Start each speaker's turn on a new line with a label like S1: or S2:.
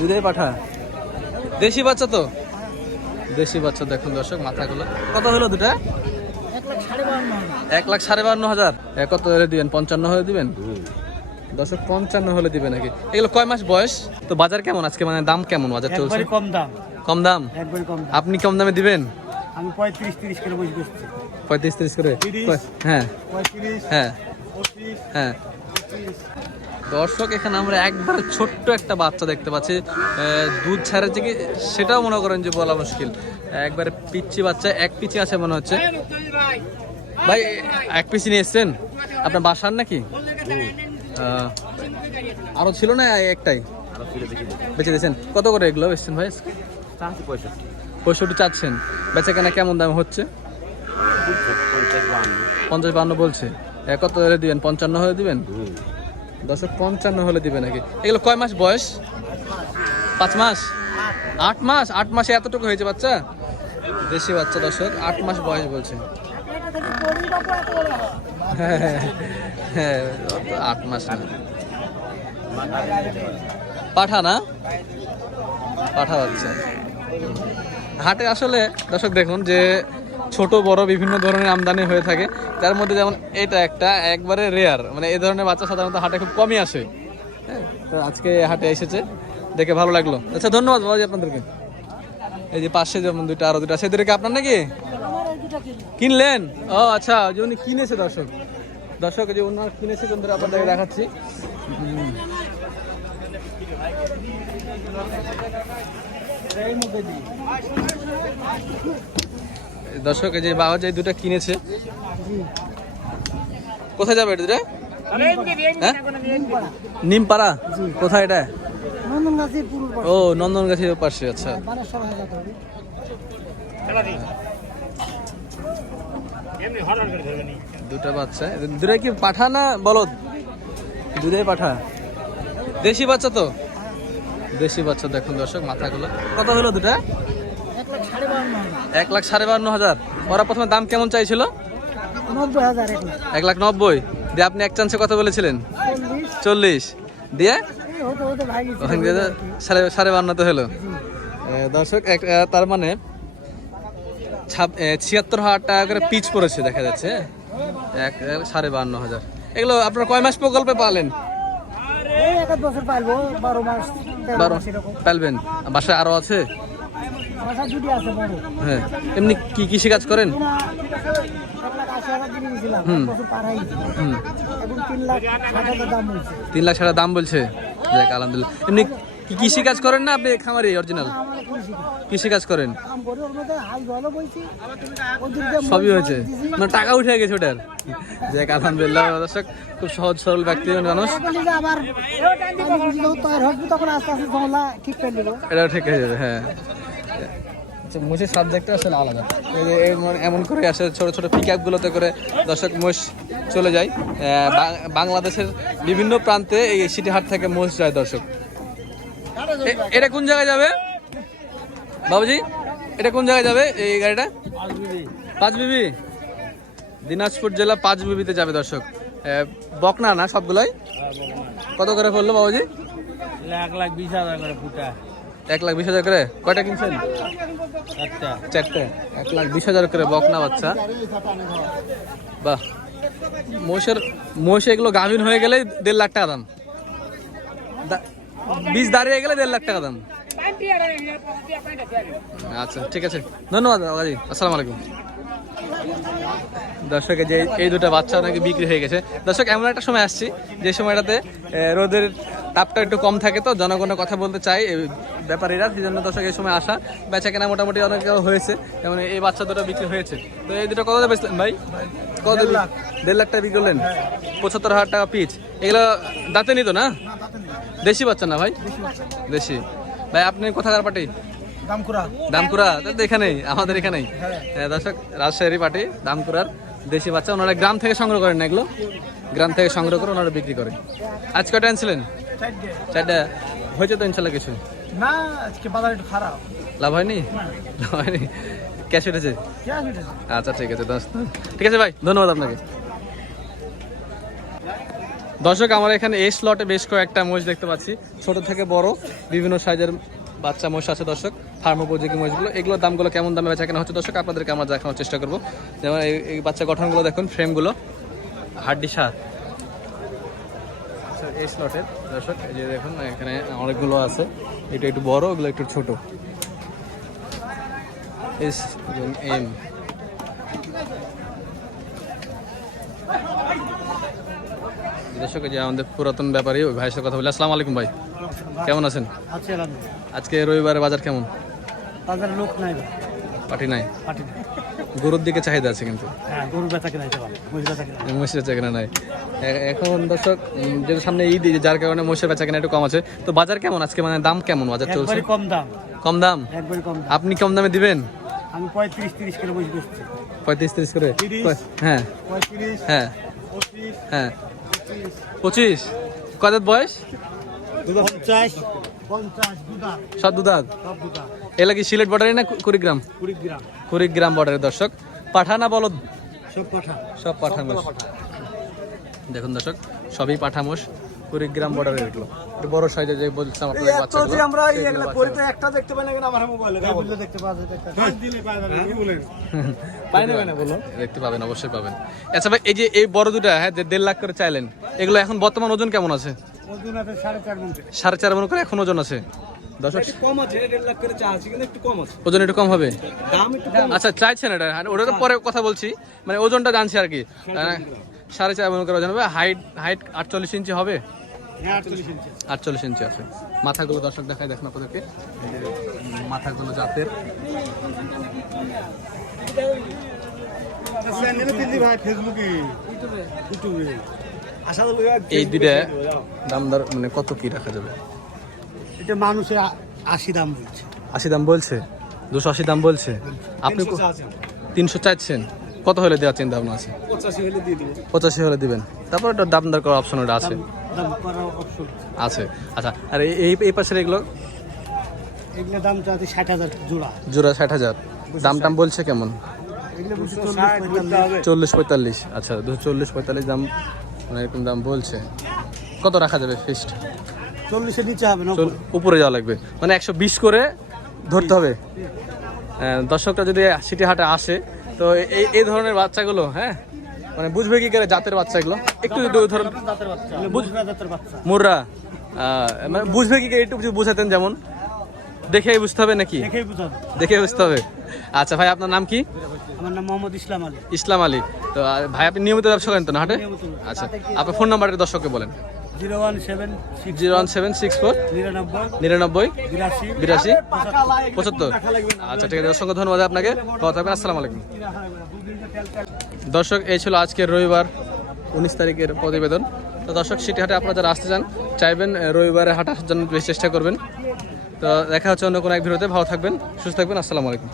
S1: দুধের পাঠা? দেশি বাচ্চা তো। দেশি বাচ্চা দেখুন দর্শক মাথাগুলো। কত হলো দুটা? এক লাখ সাড়ে বান্ন হাজার। এ, কত হলে দিবেন পঞ্চান্ন হলে দিবেন? দর্শক পঞ্চান্ন হলে দিবে নাকি? এগুলো কয় মাস বয়স? তো বাজার কেমন আজকে? মানে দাম কেমন বাজার চলছে?
S2: কম দাম।
S1: কম দাম?
S2: একবারই কম দাম।
S1: আপনি কম দামে দিবেন?
S2: আমি পঁয়ত্রিশ তিরিশ করে বসে বসছি
S1: পঁয়ত্রিশ তিরিশ করে? হ্যাঁ। হ্যাঁ। হ্যাঁ। দর্শক এখানে আমরা একবার ছোট্ট একটা বাচ্চা দেখতে পাচ্ছি। দুধ ছাড়েছে কি সেটাও মনে করেন যে বলা মুশকিল। একবারে পিচ্ছি বাচ্চা এক পিচি আছে মনে হচ্ছে। ভাই এক পিচি নিয়ে এসছেন? আপনার বাসার নাকি? আহ, আরও ছিল না একটাই? বেঁচে দিয়েছেন। কত করে এগুলো এসছেন ভাই? পঁয়ষট্টি। চাচ্ছেন। বেচা কেনা কেমন দাম হচ্ছে? পঞ্চাশ বান্ন বলছে। কত হলে দিবেন? পঞ্চান্ন হয়ে দিবেন? দশক পঞ্চান্ন হলে দিবে নাকি? এগুলো কয় মাস বয়স? পাঁচ মাস? আট মাস? আট মাসে এতটুকু হয়েছে বাচ্চা? দেশি বাচ্চা দর্শক আট মাস বয়স বলছে। হ্যাঁ, আট মাস পাঠা না? পাঠা বাচ্চা। হাটে আসলে দর্শক দেখুন যে ছোট, বড় বিভিন্ন ধরনের আমদানি হয়ে থাকে। তার মধ্যে যেমন এটা একটা, একবারে রেয়ার মানে এই ধরনের বাচ্চা সাধারণত হাটে খুব কমই আসে। হ্যাঁ তো আজকে হাটে এসেছে, দেখে ভালো লাগল। আচ্ছা ধন্যবাদ বাবাজি আপনাদেরকে। এই যে পাশে যেমন দুইটা, আরও দুইটা দুটোকে আপনার নাকি? কিনলেন? ও আচ্ছা যে উনি কিনেছে, দর্শক। দর্শক, এই যে ওনার কিনেছে বন্ধুরা আপনাদেরকে দেখাচ্ছি। হুম। দর্শক যে বাবা যে দুটো কিনেছে। কোথায় যাবে এটা দুটা? হ্যাঁ? নিমপাড়া? কোথায় এটা? ও, নন্দনগাছির পাশে আচ্ছা। দুটা বাচ্চা। দুটা কি পাঠা না বলদ? দুটাই পাঠা। দেশি বাচ্চা তো? দেশি বাচ্চা দেখুন দর্শক, মাথাগুলো। কত হলো দুটা
S2: এক লাখ সাড়ে বান্ন হাজার
S1: এক লাখ সাড়ে বান্ন হাজার। ওরা প্রথমে দাম কেমন চাইছিল?
S2: এক লাখ
S1: নব্বই। দিয়ে আপনি এক চান্সে কথা বলেছিলেন?
S2: চল্লিশ।
S1: দিয়ে? সাড়ে সাড়ে বান্নতে হলো। দর্শক এক তার মানে ছিয়াত্তর হাজার টাকা করে পিচ পড়েছে দেখা যাচ্ছে এক এক সাড়ে বান্ন হাজার। এগুলো আপনার কয় মাস প্রকল্পে পালেন?
S2: বারো
S1: পালবেন। বাসায় আরও আছে? হ্যাঁ। এমনি কি কৃষি কাজ করেন?
S2: তিন লাখ ষাট দাম বলছে
S1: ছাড়া দাম বলছে। যাক আলহামদুলিল্লাহ। এমনি কি কৃষি কাজ করেন না আপনি খামারি অরিজিনাল
S2: কৃষি
S1: কাজ করেন। সবই হয়েছে। মানে টাকা উঠে গেছে ওটার। যাক আলহামদুলিল্লাহ দর্শক খুব সহজ সরল ব্যক্তি মানুষ। এটাও ঠিক হয়ে যাবে হ্যাঁ। আচ্ছা মোষের সাবজেক্টটা আসলে আলাদা। যে এমন করে আসে, ছোট ছোট পিক আপগুলোতে করে দর্শক মোষ চলে যায়। বাংলাদেশের বিভিন্ন প্রান্তে এই সিটি হাট থেকে মোষ যায় দর্শক। এটা কোন জায়গায় যাবে? বাবুজি, এটা কোন জায়গায় যাবে এই গাড়িটা? পাঁচ বিবি দিনাজপুর জেলা পাঁচ বিবিতে যাবে দর্শক। বকনা না সবগুলোই? কত করে পড়ল বাবুজি?
S2: এক লাখ বিশ হাজার করে ফুটা।
S1: এক লাখ বিশ হাজার করে? কয়টা কিনছেন? চারটে। এক লাখ বিশ হাজার করে বকনা বাচ্চা। বাহ। মোষের মোষ এগুলো গাভীন হয়ে গেলে দেড় লাখ টাকা দাম। বীজ দাঁড়িয়ে গেলে দেড় লাখ টাকা দাম। আচ্ছা ঠিক আছে। ধন্যবাদ আসসালামু আলাইকুম। দর্শক এই যে এই দুটো বাচ্চা নাকি বিক্রি হয়ে গেছে। দর্শক এমন একটা সময় আসছি যে সময়টাতে রোদের তাপটা একটু কম থাকে তো জনগণের কথা বলতে চাই ব্যাপারীরা সেই জন্য দর্শক এই সময় আসা বেচা কেনা মোটামুটি অনেক হয়েছে যেমন এই বাচ্চা দুটো বিক্রি হয়েছে। তো এই দুটো কত বেচলেন ভাই? কত দেড় লাখ। টাকা বিক্রি করলেন? পঁচাত্তর হাজার টাকা পিচ। এগুলো দাঁতে নিত না। দেশি বাচ্চা না ভাই? দেশি। ভাই আপনি কোথাকার পার্টি?
S2: দামকুড়া
S1: দামকুড়া তো এখানেই আমাদের এখানেই। হ্যাঁ, দর্শক রাজশাহী পার্টি দামকুড়ার দেশি বাচ্চা ওনারা গ্রাম থেকে সংগ্রহ করেন না এগুলো? গ্রাম থেকে সংগ্রহ করে ওনারা বিক্রি করেন। আজ কয়টা আনছিলেন? চারটা। হয়েছে তো ইনশাল্লাহ কিছু?
S2: না আজকে বাজার একটু খারাপ।
S1: লাভ হয়নি? লাভ হয়নি? ক্যাশ উঠেছে? আচ্ছা ঠিক আছে দোস্ত ঠিক আছে ভাই ধন্যবাদ আপনাকে। দর্শক আমরা এখানে এই স্লটে বেশ কয়েকটা মহিষ দেখতে পাচ্ছি। ছোট থেকে বড় বিভিন্ন সাইজের বাচ্চা মহিষ আছে দর্শক ফার্ম উপযোগী মহিষগুলো এগুলোর দামগুলো কেমন দামে বেচা কেনা হচ্ছে দর্শক? আপনাদেরকে আমরা দেখানোর চেষ্টা করব। যেমন এই এই বাচ্চা গঠনগুলো দেখুন ফ্রেমগুলো। হাড্ডি সাত। আচ্ছা, এই স্লটের দর্শক এই যে দেখুন এখানে অনেকগুলো আছে। এটা একটু বড় ওগুলো একটু ছোট। S M. দর্শক যে আমাদের পুরাতন ব্যাপারী ওই ভাইয়ের সাথে কথা বলি। আসসালামু আলাইকুম ভাই। কেমন আছেন? আজকে রবিবারে বাজার কেমন?
S2: তাদের লোক নাই
S1: পাটি নাই?
S2: পাটি
S1: গরুর দিকে চাহিদা আছে কিন্তু।
S2: হ্যাঁ
S1: মহিষের বেচা কেনা নাই। এখন দর্শক যেহেতু সামনে ঈদ যার কারণে মহিষের বেচা কেনা একটু কম আছে। তো বাজার কেমন? আজকে মানে দাম কেমন বাজার চলছে?
S2: কম দাম।
S1: কম দাম? আপনি কম দামে দিবেন?
S2: আমি পঁয়ত্রিশ তিরিশ মহিষ বেচছি।
S1: পঁয়ত্রিশ তিরিশ করে? হ্যাঁ। হ্যাঁ। হ্যাঁ। পঁচিশ। কত বয়স?
S2: পঞ্চাশ।
S1: সব
S2: দুদাদ
S1: এলা কি সিলেট বর্ডারে না কুড়িগ্রাম? কুড়িগ্রাম।
S2: কুড়ি গ্রাম
S1: কুড়িগ্রাম বর্ডারের দর্শক। পাঠানা বলো
S2: সব পাঠা।
S1: সব পাঠামোষ। দেখুন দর্শক সবই পাঠামোষ। কুড়িগ্রাম বর্ডারের এগুলো একটু বড় সাইজের যে বলছিলাম আপনাদের বাচ্চাগুলো সেগুলো বাচ্চা।
S2: একটা দেখতে পাই না কেন আমার মোবাইলে দেখতে পাওয়া যায় দিলে পাওয়া যাবে কি বলেন।
S1: দেখতে পাবেন অবশ্যই পাবেন। আচ্ছা ভাই এই যে এই বড় দুটা হ্যাঁ দেড় লাখ করে চাইলেন এগুলো এখন বর্তমান ওজন কেমন আছে?
S2: ওজন আছে সাড়ে চার মন
S1: সাড়ে চার মন করে এখন ওজন আছে। দর্শক
S2: কম আছে দেড় লাখ করে চা আছে কিন্তু একটু কম
S1: ওজন একটু কম হবে?
S2: দাম একটু
S1: আচ্ছা চাইছেন এটা হ্যাঁ, ওটার পরে কথা বলছি। মানে ওজনটা জানছি আর কি। হ্যাঁ, সাড়ে চার মন করে ওজন হবে। হাইট হাইট আটচল্লিশ ইঞ্চি হবে।
S2: হ্যাঁ আটচল্লিশ ইঞ্চি
S1: আছে। মাথাগুলো দর্শক দেখাই দেখেন আপনাদেরকে। মাথাগুলো জাতের।
S2: করি
S1: এই দুইটা দাম দর মানে কত কি রাখা যাবে?
S2: এটা মানুষের আশি দাম বলছে।
S1: আশি দাম বলছে? দুশো আশি দাম বলছে? আপনি তিনশো চাইছেন কত হলে দেওয়ার চিন্তা ভাবনা আছে?
S2: পঁচাশি হলে
S1: পঁচাশি হলে দিবেন। তারপর একটা দাম দর করার অপশন ওটা আছে।
S2: দাম করার অপশন
S1: আছে। আচ্ছা আর এই- এই এই পাশের এগুলো?
S2: এগুলো দাম চাচ্ছে ষাট হাজার জোড়া।
S1: জোড়া ষাট হাজার। দাম টাম বলছে কেমন?
S2: চল্লিশ পঁয়তাল্লিশ।
S1: আচ্ছা দু চল্লিশ পঁয়তাল্লিশ দাম মানে এরকম দাম বলছে। কত রাখা যাবে ফিস্ট
S2: চল্লিশের নিচে হবে না
S1: চল উপরে যাওয়া লাগবে। মানে একশো বিশ করে ধরতে হবে। আহ, দর্শকরা যদি সিটি হাটে আসে তো এই এই ধরনের বাচ্চাগুলো হ্যাঁ? মানে বুঝবে কি করে জাতের বাচ্চা এগুলো? একটু যদি ধরুন মুররা মানে বুঝবে কি করে? একটু বুঝাতেন যেমন। দেখেই বুঝতে হবে নাকি? দেখে বুঝতে হবে। আচ্ছা ভাই আপনার নাম কি?
S2: আমার নাম মোহাম্মদ ইসলাম আলী।
S1: ইসলাম আলী। তো ভাই আপনি নিয়মিত ব্যবসা করেন তো না হাটে? আচ্ছা আপনার ফোন নাম্বারটা দর্শককে বলেন।
S2: Zero one seven
S1: zero one seven six four
S2: নিরানব্বই বিরাশি
S1: পঁচাত্তর। আচ্ছা ঠিক আছে অসংখ্য ধন্যবাদ আপনাকে। কথা থাকবেন আসসালামু আলাইকুম। দর্শক এই ছিল আজকের রবিবার উনিশ তারিখের প্রতিবেদন। তো দর্শক সিটি হাটে আপনারা যারা আসতে চান চাইবেন রবিবারে হাট আসার জন্য বেশি চেষ্টা করবেন। তো দেখা হচ্ছে অন্য কোনো এক ভিডিওতে। ভালো থাকবেন সুস্থ থাকবেন আসসালামু আলাইকুম।